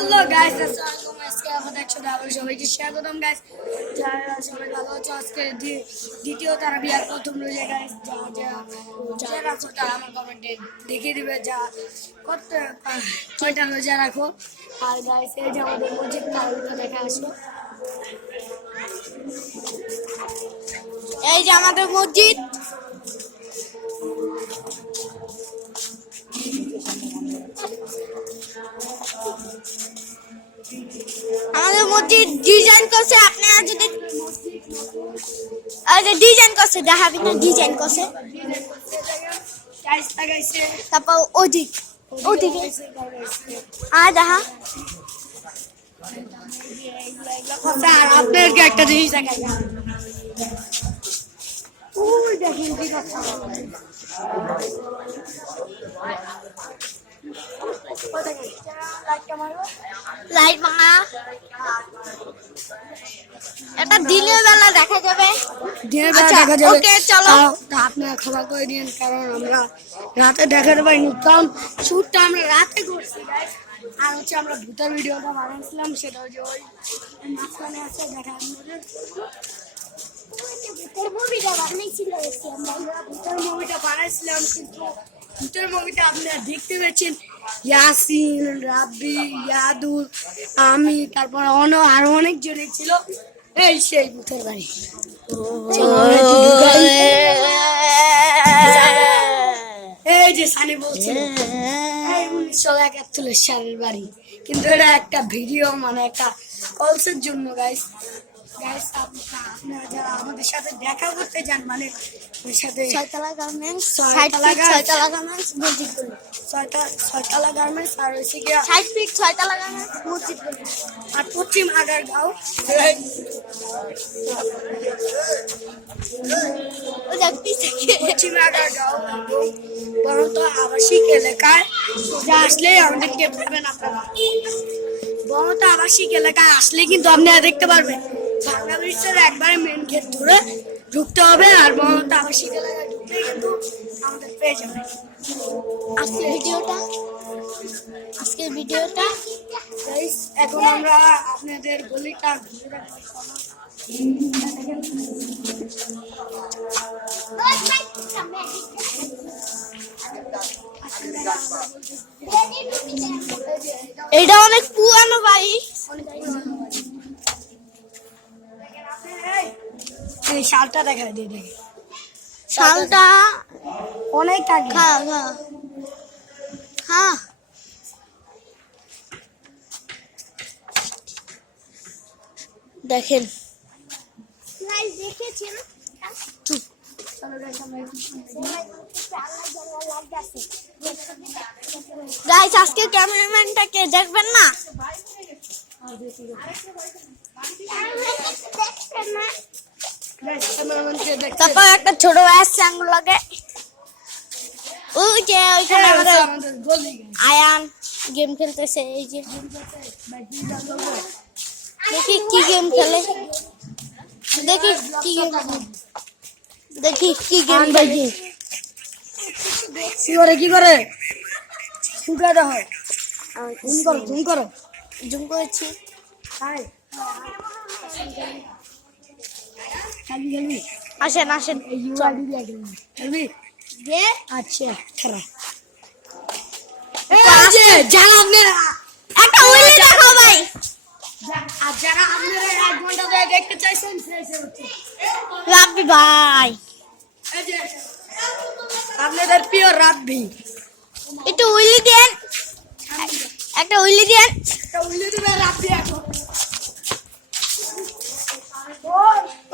Hello guys, আসসালামু আলাইকুম। আজকে আমাদের একসাথে আবার সবাইকে স্বাগতম গাইস। যারা সবাই ভালো আছো, আজকে দ্বিতীয় তারাবিয়ার প্রথম রোজা গাইস। যারা রাখো তারা আমার কমেন্টে দেখিয়ে দিবে কয়টা রোজা রাখো। আর গাইস, এই যে আমাদের মসজিদ তারাবিটা দেখে আসো। এই যে আমাদের মসজিদ, ডিজাইন করছে। আপনারা যদি ডিজাইন করছে দেখাবি না, ডিজাইন করছে। তারপর ওদিকে আর দেখা। আর আপনাদেরকে একটা জিনিস দেখাই, ওই দেখেন কি কথা। লাইট ভাঙা, এটা দিনের বেলা দেখা যাবে। দিনের বেলা দেখা যাবে। ওকে চলো, আপনারা ক্ষমা করে দিন, কারণ আমরা রাতে দেখাতে পারিনি, কারণ শুটটা আমরা রাতে করছি গাইস। আর হচ্ছে আমরা ভূতের ভিডিওটা বানাইছিলাম, সেটা হচ্ছে ওই মাঝখানে আছে, দেখা আপনাদের ভূতের মুভিটা বানাইছিলাম। কিন্তু ভূতের মুভিটা আপনারা দেখতে পেয়েছেন, ইয়াসিন, রাব্বি, ইয়াদুল, আমি, তারপর আরো অনেক জনে ছিল। এই সেই ভূতের বাড়ি, এই যে সানি বলছিল 1971 সালের বাড়ি, কিন্তু এটা একটা ভিডিও, মানে একটা কলসের জন্য গাইস। আপনারা যারা আমাদের সাথে দেখা করতে চান, মানে ওর সাথে ছয়তলা গার্মেন্টস, ছয়তলা গার্মেন্টস, আর হচ্ছে গিয়া 60 ফিট ছয়তলা গার্মেন্টস মসজিদ, আর পশ্চিম আগারগাঁও, পশ্চিম আগারগাঁও বরন্ত আবাসিক এলাকায় যা আসলে আমাদেরকে পাবেন আপনারা। বরন্ত আবাসিক এলাকায় আসলে কিন্তু আপনারা দেখতে পারবেন বাংলা ব্রিজের একবারে মেন গেট ধরে ঢুকতে হবে, আর বরন্ত আবাসিক এলাকায় ঢুকলে কিন্তু আমাদের পেয়ে যাবে। আজকের ভিডিওটা গাইস, এখন আমরা আপনাদের গলিটা ঘুরে দেখাবো। এটা অনেক পুরানো বাড়ি। এই শালটা দেখায় দিয়ে দেখে, শালটা অনেক আগে। হ্যাঁ, দেখেন গাইস, আজকে ক্যামেরাম্যানটাকে দেখবেন না? তারপর একটা ছোট আসছে আঙুল লাগে, ওই যে ওইখানে আয়ান গেম খেলতেছে। এই যে দেখি কি গেম খেলে, দেখি কি গেম দেখি কি করে শুকাতে হয়। জুম করো জুম করেছি। আসেন আচ্ছা, যারা আপনারা 1 ঘন্টা ধরে দেখতে চাইছেন, রাব্বি ভাই, আপনাদের প্রিয় রাব্বি, একটু উইলি দেন, একটা উইলি দেন। উল্লে দেবে রাব্বি এখন।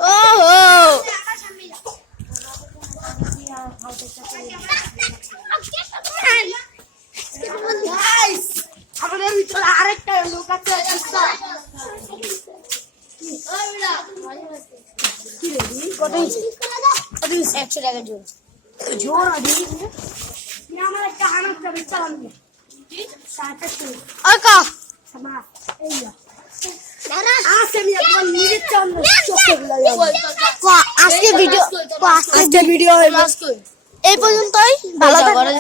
ওহো, আমাদের ভিতরে আরেকটা লোক আছে। 100 টাকা জোর জোর আমার একটা আনন্দ চালানো ওকা আজকে ভিডিও এই পর্যন্তই। ভালো থাকবেন।